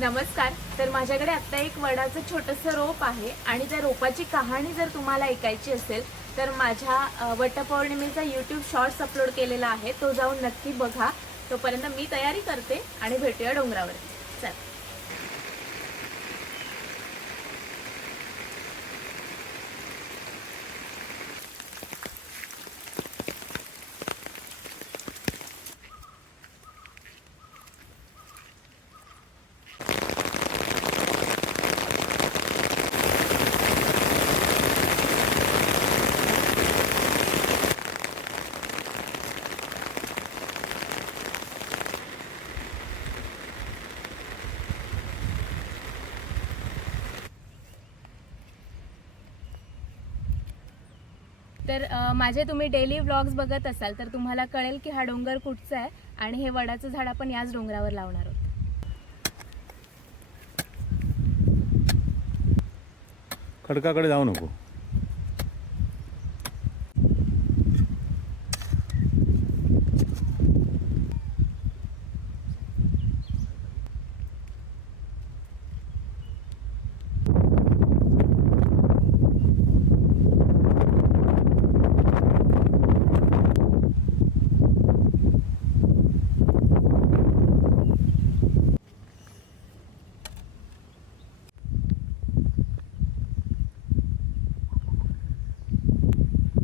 नमस्कार. तर माझ्याकडे आता एक वडाचं छोटंसं रोप आहे आणि त्या रोपाची कहाणी जर तुम्हाला ऐकायची असेल तर माझ्या वटपौर्णिमेचा यूट्यूब शॉर्ट्स अपलोड केलेला आहे, तो जाऊन नक्की बघा. तोपर्यंत मी तयारी करते आणि भेटूया डोंगरावरती. चल. तर माझे तुम्ही डेली व्लॉग्स बघत असाल तर तुम्हाला कळेल की हा डोंगर कुठचा आहे आणि हे वडाचं झाड आपण याच डोंगरावर लावणार आहोत. खडकाकडे जाऊ नको.